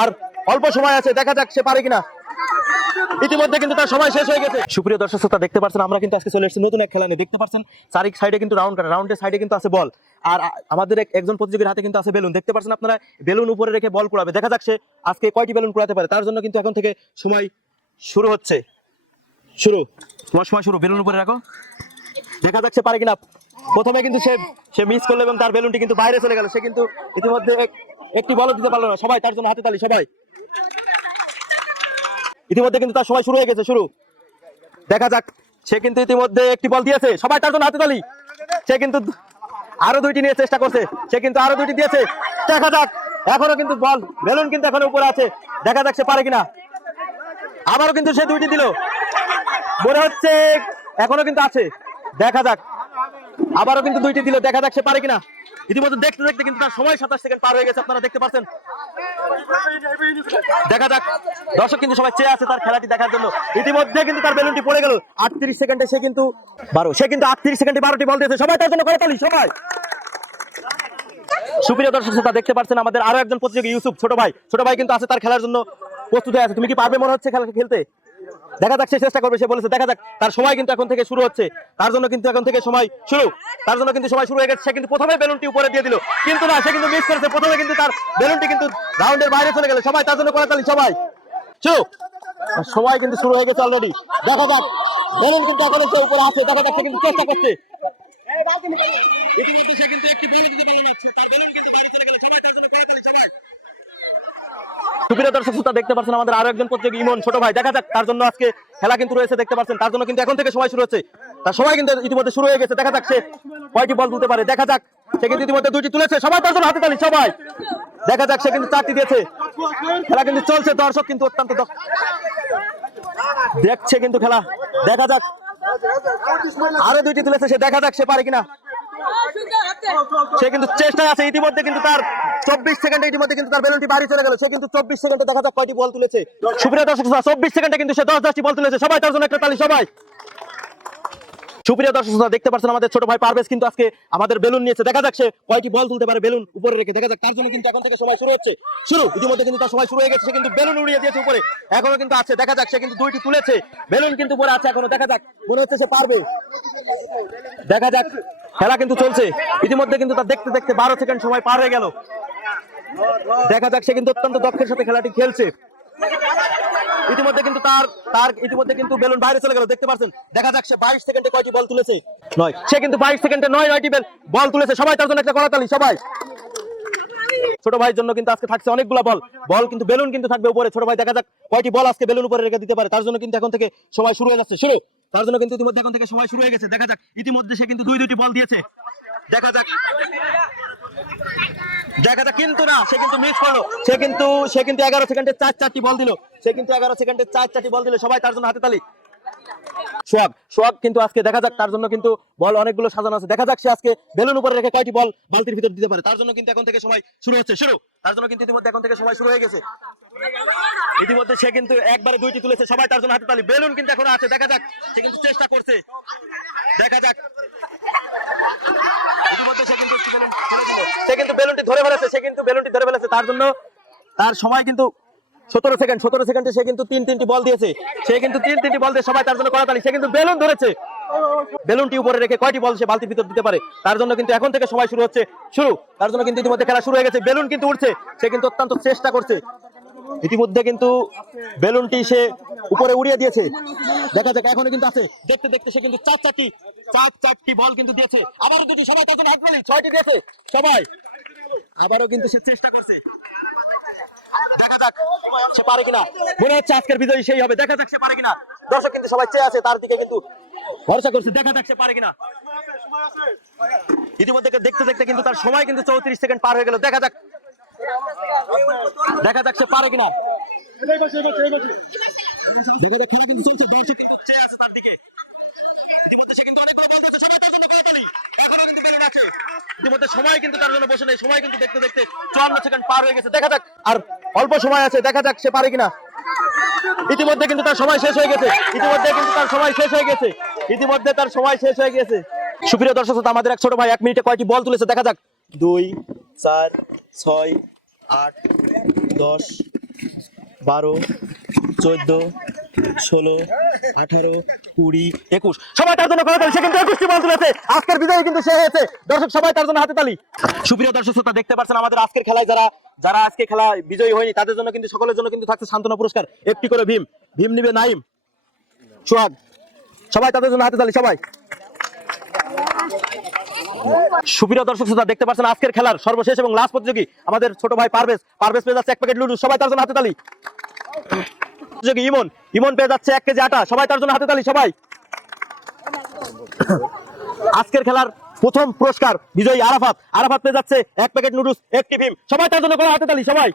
আর অল্প সময় আছে, দেখা যাক সে পারে কিনা। ইতিমধ্যে কিন্তু তার সময় শেষ হয়ে গেছে। সুপ্রিয় দর্শক শ্রোতা, দেখতে পাচ্ছেন আমরা কিন্তু আজকে চলে এসেছি নতুন এক খেলা নিয়ে। দেখতে পাচ্ছেন চারিক সাইডে কিন্তু রাউন্ড কাটা, রাউন্ডের সাইডে কিন্তু আছে বল, আর আমাদের একজন প্রতিযোগীর হাতে কিন্তু আছে বেলুন। দেখতে পাচ্ছেন আপনারা, বেলুন উপরে রেখে বল কুড়াবে। দেখা যাক সে আজকে কয়টি বেলুন কুড়াতে পারে। তার জন্য কিন্তু এখন থেকে সময় শুরু হচ্ছে। শুরু, তোমার সময় শুরু। বেলুন উপরে রাখো, দেখা যাক সে পারে কিনা। প্রথমে কিন্তু সে মিস করলো এবং তার বেলুনটি কিন্তু বাইরে চলে গেল। সে কিন্তু ইতিমধ্যে একটি বলও দিতে পারলো না। সবাই তার জন্য হাতে তালি। সবাই ইতিমধ্যে কিন্তু তার সময় শুরু হয়ে গেছে। শুরু, দেখা যাক সে কিন্তু ইতিমধ্যে একটি বল দিয়েছে। সবাই তার জন্য হাতে তালি। সে কিন্তু আরো দুইটি নিয়ে চেষ্টা করছে। সে কিন্তু আরো দুইটি দিয়েছে। দেখা যাক, এখনো কিন্তু বল বেলুন কিন্তু এখনো উপরে আছে। দেখা যাক সে পারে কিনা। আবারও কিন্তু সে দুইটি দিল, মনে হচ্ছে এখনো কিন্তু আছে। দেখা যাক, আবারও কিন্তু দুইটি দিল। দেখা যাক সে পারে কিনা। ইতিমধ্যে দেখতে দেখতে কিন্তু তার সময় 27 সেকেন্ড পার হয়ে গেছে, আপনারা দেখতে পাচ্ছেন। দেখা যাক, দর্শক কিন্তু সবাই চেয়ে আছে তার খেলাটি দেখার জন্য। ইতিমধ্যে কিন্তু তার বেলুনটি পড়ে গেল 38 সেকেন্ডে। সে কিন্তু 38 সেকেন্ডে 12টি বল দিয়েছে। সবাই তার জন্য করে তালি। সবাই। সুপ্রিয় দর্শক শ্রোতা, দেখতে পাচ্ছেন আমাদের আরো একজন প্রতিযোগী ইউসুফ, ছোট ভাই কিন্তু আছে তার খেলার জন্য প্রস্তুত হয়ে আছে। তুমি কি পারবে মনে হচ্ছে খেলা খেলতে? দেখা যাক, সে চেষ্টা করবে, সে বলেছে। দেখা যাক, তার সময় কিন্তু এখন থেকে শুরু হচ্ছে। তার জন্য কিন্তু এখন থেকে সময় শুরু। তার জন্য কিন্তু সময় শুরু হয়ে গেছে। সে কিন্তু প্রথমে বেলুনটি উপরে দিয়ে দিল, কিন্তু না, সে কিন্তু মিস করেছে। প্রথমে কিন্তু তার বেলুনটি কিন্তু রাউন্ডের বাইরে চলে গেল। সবাই তার জন্য করতালি। সবাই শুরু। সময় কিন্তু শুরু হয়ে গেছে অলরেডি। দেখা যাক, বেলুন কিন্তু এখন সে উপরে আছে। দেখা যাক, সে কিন্তু চেষ্টা করছে। ইতিমধ্যে সে কিন্তু একটি বল দিতে পারলো না। তার বেলুন কিন্তু বাইরে চলে গেল। সবাই তার জন্য করতালি। সবাই। সুপ্রিয় দর্শক শ্রোতা, দেখতে পাচ্ছেন আমাদের আরো একজন প্রতিযোগী ইমন, ছোট ভাই। দেখা যাক, তার জন্য আজকে খেলা কিন্তু রয়েছে। দেখতে পাচ্ছেন তার জন্য কিন্তু এখন থেকে সময় শুরু হচ্ছে। তার সময় কিন্তু ইতিমধ্যে শুরু হয়ে গেছে। দেখা যাক সে কয়টি বল তুলতে পারে। দেখা যাক, সে কিন্তু ইতিমধ্যে দুইটি তুলেছে। সবাই তার জন্য হাতে তালি। সবাই। দেখা যাক, সে কিন্তু 4টি দিয়েছে। খেলা কিন্তু চলছে। দর্শক কিন্তু অত্যন্ত দেখছে কিন্তু খেলা। দেখা যাক, আরো দুইটি তুলেছে সে। দেখা যাক সে পারে কিনা। সে কিন্তু চেষ্টায় আছে। ইতিমধ্যে কিন্তু তার 24 সেকেন্ডে ইতিমধ্যে কিন্তু তার বেলুনটি বাইরে চলে গেল। সে কিন্তু 24 সেকেন্ডে দেখা যাক কয়টি বল তুলেছে। সুপ্রিয় দর্শক, 24 সেকেন্ডে কিন্তু সে 10টি বল তুলেছে। সবাই তার জন্য একটা তালি। সবাই। সুপ্রিয় দর্শক, দেখতে পাচ্ছেন আমাদের ছোট ভাই পারভেজ কিন্তু আজকে আমাদের বেলুন নিয়েছে। দেখা যাক সে কয়টি বল তুলতে পারে বেলুন উপরে রেখে। দেখা যাক, তার জন্য কিন্তু এখন থেকে সময় শুরু হচ্ছে। শুরু। ইতিমধ্যে কিন্তু তার সময় শুরু হয়ে গেছে। সে কিন্তু বেলুন উড়িয়ে দিয়েছে উপরে, এখনো কিন্তু আছে। দেখা যাক, সে কিন্তু দুইটি তুলেছে, বেলুন কিন্তু উপরে আছে এখনো। দেখা যাক, মনে হচ্ছে সে পারবে। দেখা যাক, খেলা কিন্তু চলছে। ইতিমধ্যে কিন্তু তার দেখতে দেখতে 12 সেকেন্ড সময় পার হয়ে গেল। দেখা যাক, সে কিন্তু অত্যন্ত দক্ষের সাথে খেলাটি খেলছে। ইতিমধ্যে কিন্তু তার ইতিমধ্যে কিন্তু বেলুন বাইরে চলে গেল। দেখতে পাচ্ছেন। দেখা যাক, সে 22 সেকেন্ডে কয়টি বল তুলেছে। 9। সে কিন্তু 22 সেকেন্ডে 9টি বল তুলেছে। সবাই তার জন্য একটা করতালি। সবাই। ছোট ভাইয়ের জন্য কিন্তু আজকে থাকছে অনেকগুলো বল কিন্তু বেলুন কিন্তু থাকবে উপরে। ছোট ভাই দেখা যাক কয়টি বল আজকে বেলুন উপরে রেখে দিতে পারে। তার জন্য কিন্তু এখন থেকে সময় শুরু হয়ে যাচ্ছে। শুরু। তার জন্য কিন্তু ইতিমধ্যে এখন থেকে সময় শুরু হয়ে গেছে। দেখা যাক, ইতিমধ্যে সে কিন্তু দুইটি বল দিয়েছে। দেখা যাক, কিন্তু না, সে কিন্তু মিস করলো। সে কিন্তু 11 সেকেন্ডে 4টি বল দিল। সে কিন্তু 11 সেকেন্ডে 4টি বল দিল। সবাই তার জন্য হাতে তালি। সোহাগ কিন্তু আজকে দেখা যাক, তার জন্য কিন্তু বল অনেকগুলো সাজানো আছে। দেখা যাক, সে আজকে বেলুন উপরে রেখে কয়টি বল বালতির ভিতর দিতে পারে। তার জন্য কিন্তু এখন থেকে সময় শুরু হচ্ছে। শুরু। তার জন্য কিন্তু ইতিমধ্যে এখন থেকে সময় শুরু হয়ে গেছে। ইতিমধ্যে সে কিন্তু একবারে দুইটি তুলেছে। সবাই তার জন্য হাতে তালি। বেলুন কিন্তু এখনো আছে। দেখা যাক, সে কিন্তু চেষ্টা করছে। দেখা যাক, ইতিমধ্যে সে কিন্তু একটি বেলুন ফেলে দিল। সে কিন্তু বেলুনটি ধরে ফেলেছে। তার জন্য তার সময় কিন্তু 17 সেকেন্ডে সে কিন্তু তিনটি বল দিয়েছে। সে কিন্তু তিনটি বল দিয়ে সবাই তার জন্য করতালি। সে কিন্তু বেলুন ধরেছে। বেলুনটি উপরে রেখে কয়টি বল সে বালতির ভিতর দিতে পারে। তার জন্য কিন্তু এখন থেকে সময় শুরু হচ্ছে। শুরু। তার জন্য কিন্তু ইতিমধ্যে খেলা শুরু হয়ে গেছে। বেলুন কিন্তু উঠছে। সে কিন্তু অত্যন্ত চেষ্টা করছে। ইতিমধ্যে কিন্তু বেলুনটি সে উপরে উড়িয়ে দিয়েছে। দেখা যাক, এখনো কিন্তু আছে। দেখতে দেখতে সে কিন্তু 4টি বল কিন্তু দিয়েছে। আবারও দুটি। সবাই তার জন্য হাত তালি। 6টি দিয়েছে। সবাই। আবারও কিন্তু সে চেষ্টা করছে। দেখা যাক, সে পারে কিনা। মনে হচ্ছে আজকের বিজয়ী সেই হবে। দেখা যাক, সে পারে কিনা। দর্শক কিন্তু সবাই চেয়ে আছে, তার দিকে কিন্তু ভরসা করছে। দেখা যাক, সে পারে কিনা। ইতিমধ্যে দেখতে দেখতে কিন্তু তার সময় কিন্তু 34 সেকেন্ড পার হয়ে গেল। দেখা যাক, সে পারে কিনা। খেলা কিন্তু চলছে। দর্শক কিন্তু চেয়ে আছে তার দিকে। ইতিমধ্যে সময় কিন্তু তার জন্য বসে নেই। সময় কিন্তু দেখতে দেখতে 54 সেকেন্ড পার হয়ে গেছে। দেখা যাক, আর অল্প সময় আছে। দেখা যাক, সে পারে কিনা। ইতিমধ্যে কিন্তু তার সময় শেষ হয়ে গেছে। সুপ্রিয় দর্শক, আমাদের এক ছোট ভাই 1 মিনিটে কয়টি বল তুলেছে। দেখা যাক। 2, 4, 6, 8, 10, 12, 14, 16, 18, 20, 21 সবাই তার জন্য করতালি। সে কিন্তু 21টি বল তুলেছে। আজকের বিজয়ী কিন্তু সে হয়েছে। দর্শক সবাই তার জন্য হাতে তালি। সুপ্রিয় দর্শক শ্রোতা, দেখতে পাচ্ছেন আমাদের আজকের খেলায় যারা আজকে খেলা বিজয়ী হয়নি তাদের জন্য কিন্তু সকলের জন্য কিন্তু থাকছে সান্ত্বনা পুরস্কার। একটি করে ভীম নিবে নাইম, সোহাগ, সবাই তাদের জন্য হাতে তালি সবাই। সুপ্রিয় দর্শক শ্রোতা, দেখতে পাচ্ছেন আজকের খেলার সর্বশেষ এবং লাস্ট প্রতিযোগী আমাদের ছোট ভাই পারভেজ পেয়ে যাচ্ছে 1 প্যাকেট লুডু, সবাই তার জন্য হাতে তালি। প্রতিযোগী ইমন পেয়ে যাচ্ছে 1 কেজি আটা, সবাই তার জন্য হাতে তালি সবাই। আজকের খেলার প্রথম পুরস্কার বিজয়ী আরাফাত পেয়ে যাচ্ছে 1 প্যাকেট নুডলস, 1টি ভীম, সবাই তার জন্য করে হাতে তালি সবাই।